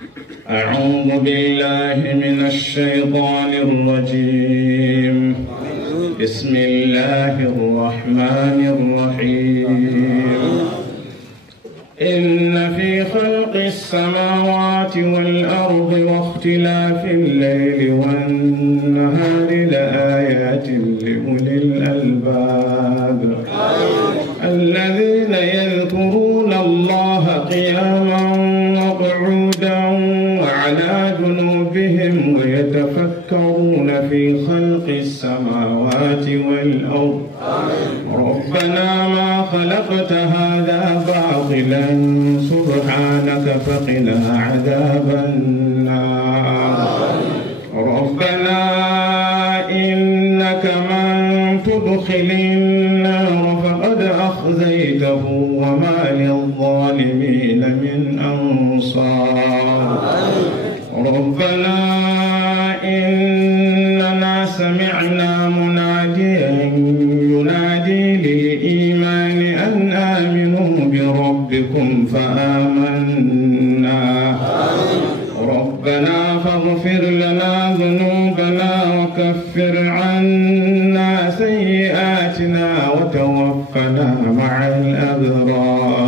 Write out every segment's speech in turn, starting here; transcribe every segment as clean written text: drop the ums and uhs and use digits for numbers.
أعوذ بالله من الشيطان الرجيم. بسم الله الرحمن الرحيم. إن في خلق السماوات والأرض واختلاف الليل والنهار لآيات لأولي الألباب الذين يذكرون الله قياما وقعودا وعلى جنوبهم ويتفكرون في خلق السماوات والأرض ربنا ما خلقت هذا باطلا سبحانك فقنا عذاب النار. ربنا إنك من تدخل النار فقد أخزيته وما للظالمين من أنصار. ربنا إننا سمعنا مناديا ينادي للإيمان أن آمنوا بربكم فآمنا. ربنا فاغفر لنا ذنوبنا وكفر عنا سيئاتنا وتوفنا مع الأبرار.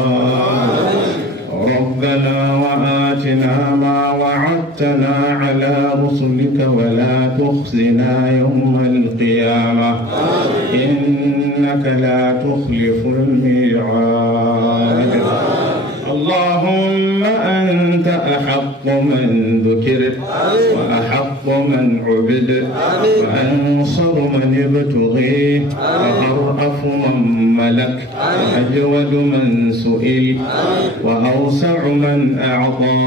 ربنا وآتنا ما وعدتنا على رسلك ولا تخزنا يوم القيامة إنك لا تخلف الميعاد. اللهم أنت أحق من ذكر وأحق من عبد وأنصر من ابتغي وأرأف من ملك وأجود من سئل وأوسع من أعطى.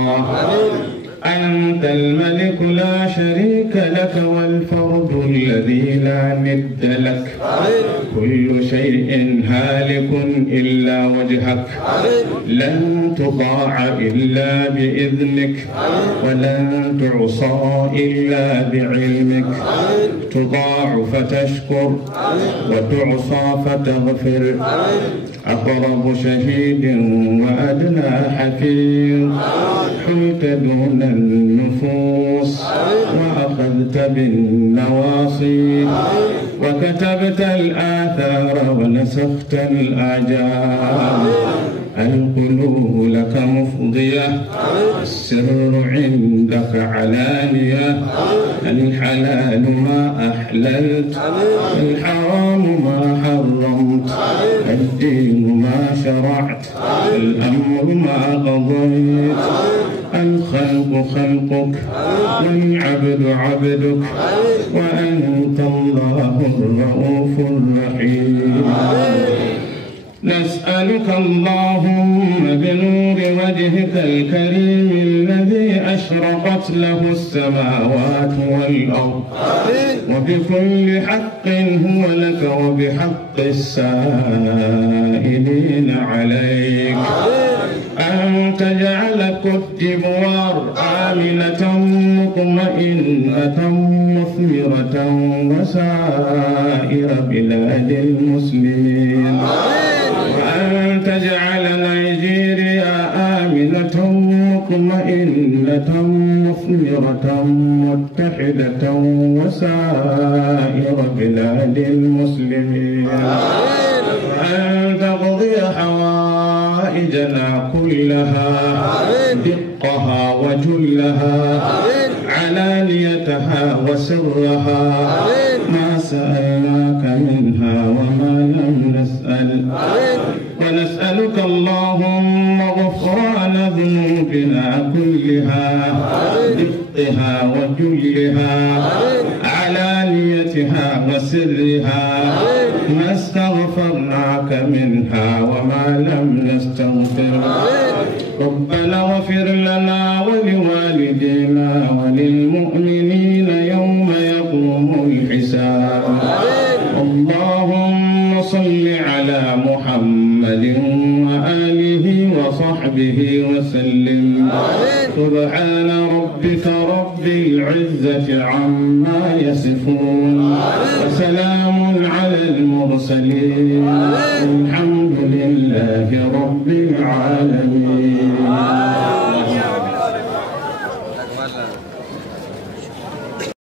أنت الملك لا شريك لك والفرد الذي لا ند لك. كل شيء هالك إلا وجهك لن تطاع إلا بإذنك ولن تعصى إلا بعلمك. تطاع فتشكر وتعصى فتغفر. أقرب شهيد وأدنى حفيظ. حلت دون النفوس وأخذت بالنواصي وكتبت الآثار ونسخت الآجال. القلوب لك مفضية السر عندك علانية. الحلال ما أحللت الحرام ما حرمت. الدين ما شرعت الأمر ما قضيت. الخلق خلقك والعبد عبدك وأنت الله الرؤوف الرحيم. نسألك اللهم بنور وجهك الكريم الذي أشرقت له السماوات والأرض وبكل حق هو لك وبحق السائلين عليك أن تجعل كوت ديفوار آمنة مطمئنة مثمرة وسائر بلاد المسلمين. وأن تجعل نيجيريا آمنة مطمئنة مثمرة متحدة وسائر بلاد المسلمين. وأن تقضي حوائجنا كلها دقها وجلها علانيتها وسرها ما سألناك منها وما لم نسأل. ونسألك اللهم غفران ذنوبنا كلها دقها وجلها علانيتها وسرها ما استغفرناك منها وما لم نستغفر. ربنا اغفر لنا ولوالدينا وللمؤمنين يوم يقوم الحساب. اللهم صل على محمد وآله وصحبه وسلم. سبحان ربك رب العزة عما يصفون وسلام على المرسلين الحمد لله رب العالمين. Masa.